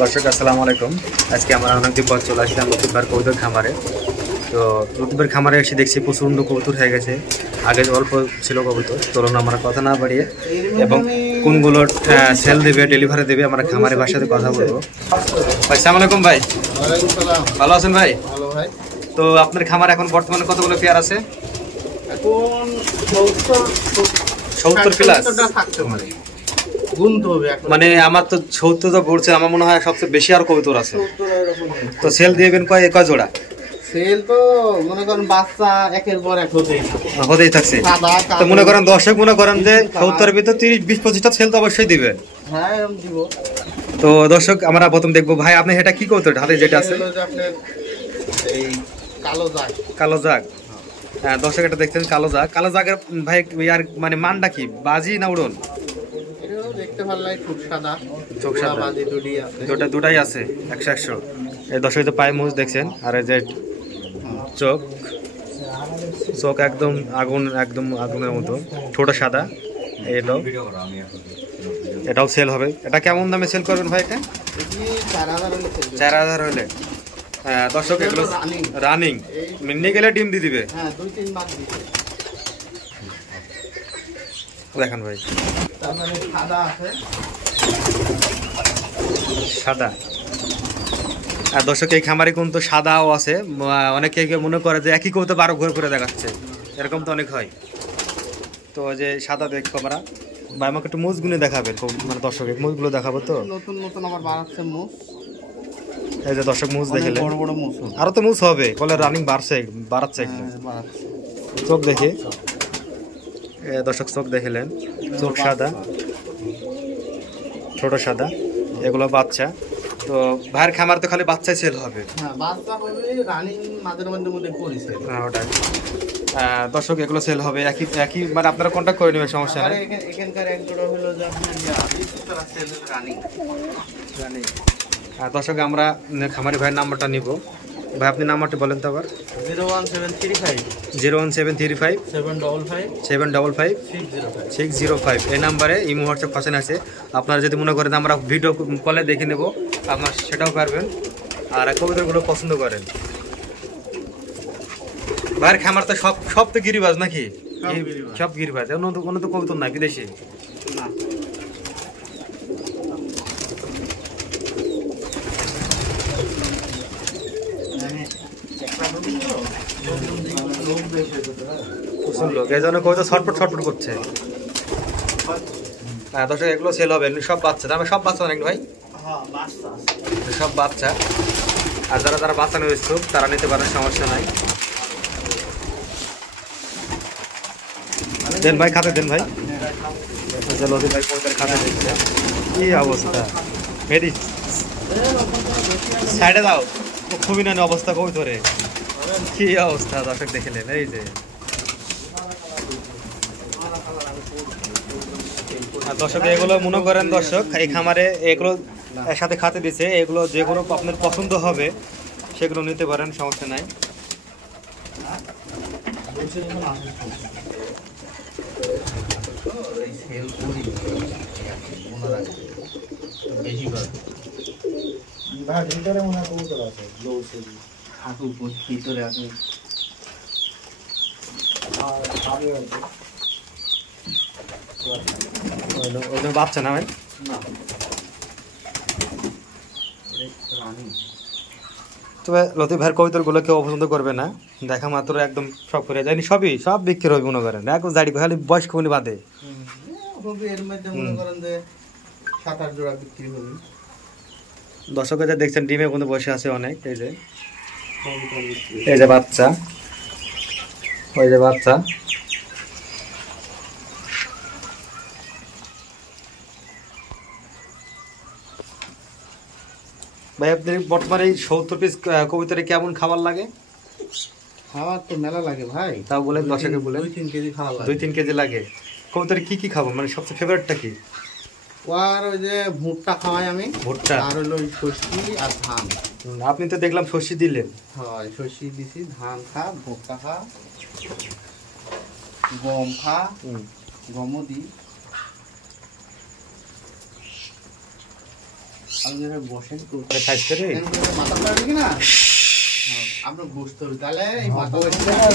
দর্শক আসসালামু আলাইকুম। আজকে আমরা অনেকদিন পর চলে আসলাম লতিফার কবুতর খামারে। তো লতিফার খামারে এসে দেখছি প্রচণ্ড কবুতর হয়ে গেছে। আগে অল্প ছিল কবুতর, চলুন আমরা কথা না বাড়িয়ে এবং কোনগুলো সেল দেবে ডেলিভারি দেবে আমরা খামারে বাসাতে কথা বলবো। ভাই আসসালামু আলাইকুম। ভাই ওয়ালাইকুম সালাম। ভালো আছেন ভাই? ভালো ভাই। তো আপনার খামার এখন বর্তমানে কতগুলো পেয়ার আছে? এখন 70 প্লাস থাকতে পারে, গুনতে হবে এখন। মানে আমার তো 70 তো পড়ছে, আমার মনে হয় সবচেয়ে বেশি আর কবুতর আছে। তো সেল দিবেন কয় জোড়া? সেল তো মনে করেন বাচ্চা একের পর এক হতেই থাকছে। তো মনে করেন দর্শক মনে করেন যে 70-এর ভিতর 30-20-25টা সেল তো অবশ্যই দিবেন। হ্যাঁ এরকম দিব। তো দর্শক আমরা প্রথম দেখবো ভাই আপনি এটা কি কবুতর হাতে যেটা আছে? আপনার এই কালো জাগ। কালো জাগ। হ্যাঁ দর্শক এটা দেখছেন কালো জাগ। কালো জাগের ভাই আর মানে মানটা কি, বাজি না উড়ন? এটাও দেখতে ভালো লাগে, খুব সাদা, চোখ সাদা, বাজি দুটাই আছে 100-100। এই দর্শক তো পায়ে মুজ দেখছেন, আর এই যে চোখ একদম আগুনের মতো, ঠোঁটা সাদা। এটাও সেল হবে। এটা কেমন দামে সেল করবেন ভাই? এটা 4000 হলে। হ্যাঁ দর্শক এগুলো রানিং, মিনি গেলে ডিম দিয়ে দিবে। হ্যাঁ 2-3 বার দিবে। দেখেন ভাই তারপরে সাদা আছে, সাদা। আর দর্শক এই খামারে কিন্তু সাদাও আছে। অনেকে মনে করে যে একই কবুতর 12 ঘুরে ঘুরে দেখাচ্ছে, এরকম তো অনেক হয়। তো যে সাদা দেখবো আমরা ভাই, আমাকে একটু মুজ গুনে দেখাবেন, মানে দর্শক মুজগুলো দেখাবো। তো নতুন নতুন আবার বাড়াচ্ছে মুজ। এই যে দর্শক মুজ দেখলেন, বড় বড় মুজ আরো তো মুজ হবে, বলে রানিং বাড়ছে বাড়াচ্ছে একদম। চোখ দেখে দর্শক চোখ দেখলেন, চোখ সাদা, ছোট সাদা, এগুলো বাচ্চা। তো ভাইয়ের খামার তো খালি বাচ্চাই সেল হবে। হ্যাঁ বাচ্চা হবে, রানিং মাঝের মধ্যে করেছে। হ্যাঁ ওটাই। দর্শক এগুলো সেল হবে একই মানে আপনারা কন্ট্যাক্ট করে নেবেন, সমস্যা নেই। এখানকার এক জোড়া হলো যে আপনার রানিং। দর্শক আমরা খামারি ভাইয়ের নাম্বারটা নিব। ভাই আপনি নাম্বারটা বলেন তো আবার। 01735 755 605 এই নাম্বারে ইমো হোয়াটসঅ্যাপ ফাংশন আছে। আপনারা যদি মনে করেন আমরা ভিডিও কলে দেখে নেব, আপনার সেটাও পারবেন। আর কবুতরগুলো পছন্দ করেন। ভাইয়ের খামার তো সব তো গিরিবাজ নাকি? সব গিরিবাজ, কোনো তো কবুতর নাই বিদেশি? না। ছটফট করছে। হ্যাঁ দর্শক এগুলো সেল হবে, সব বাচ্চা। সব বাচ্চা নাকি ভাই? সব বাচ্চা। আর যারা বাচ্চা নেওয়ার ইচ্ছুক তারা নিতে পারেন, সমস্যা নাই। দেন ভাই, খাতে দেন ভাই। লতি ভাই কোথায় খাতে দিচ্ছে, কি অবস্থা? মেডি সাইডে দাও, খুবই নানি অবস্থা কই ধরে, কি অবস্থা দর্শক দেখলেন। এই যে দর্শক এগুলো মনে করেন দর্শক এই খামারে এগুলো একসাথে খাতে দিচ্ছে। এগুলো যেগুলো আপনার পছন্দ হবে সেগুলো নিতে পারেন, সমস্যা নাই। বাচ্চা না ভাই? তবে লতিফ ভাইয়ের কবুতরগুলো কেউ অপছন্দ করবে না, দেখা মাত্র একদম সব করে যায়নি, সব বিক্রি হবে মনে করেন। একদম জাড়ি খালি বয়স্ক উনি বাদে দর্শক দেখছেন ডিমে বন্ধু বসে আছে অনেক। এই যে বাচ্চা, ওই যে বাচ্চা। ভাই আপনি বর্তমানে 70 পিস কবুতরে কেমন খাবার লাগে? খাবার তো মেলা লাগে ভাই, তাও বলেন দর্শকে বলেন। 2-3 কেজি খাবার লাগে। 2-3 কেজি লাগে। কবুতরে কি খাবো, মানে সবচেয়ে ফেভারিটটা কি? আর ওই যে ভুট্টা খাওয়াই আমি, ভুট্টা আর হলো সরষি আর ধান। আপনি তো দেখলাম সরষি দিলেন। হয় সরষি দিছি, ধান খা, ভুট্টা খা, গম খা, গমও দিই। আপনারা বসেন তো সাইজ করে মাথা পারবে কি না আমরা বুঝতে হবে তাহলে এই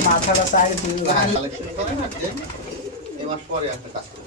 মাথাটা চাই দিন কালেকশন করেন আর এই মাস পরে একটা কাজ করব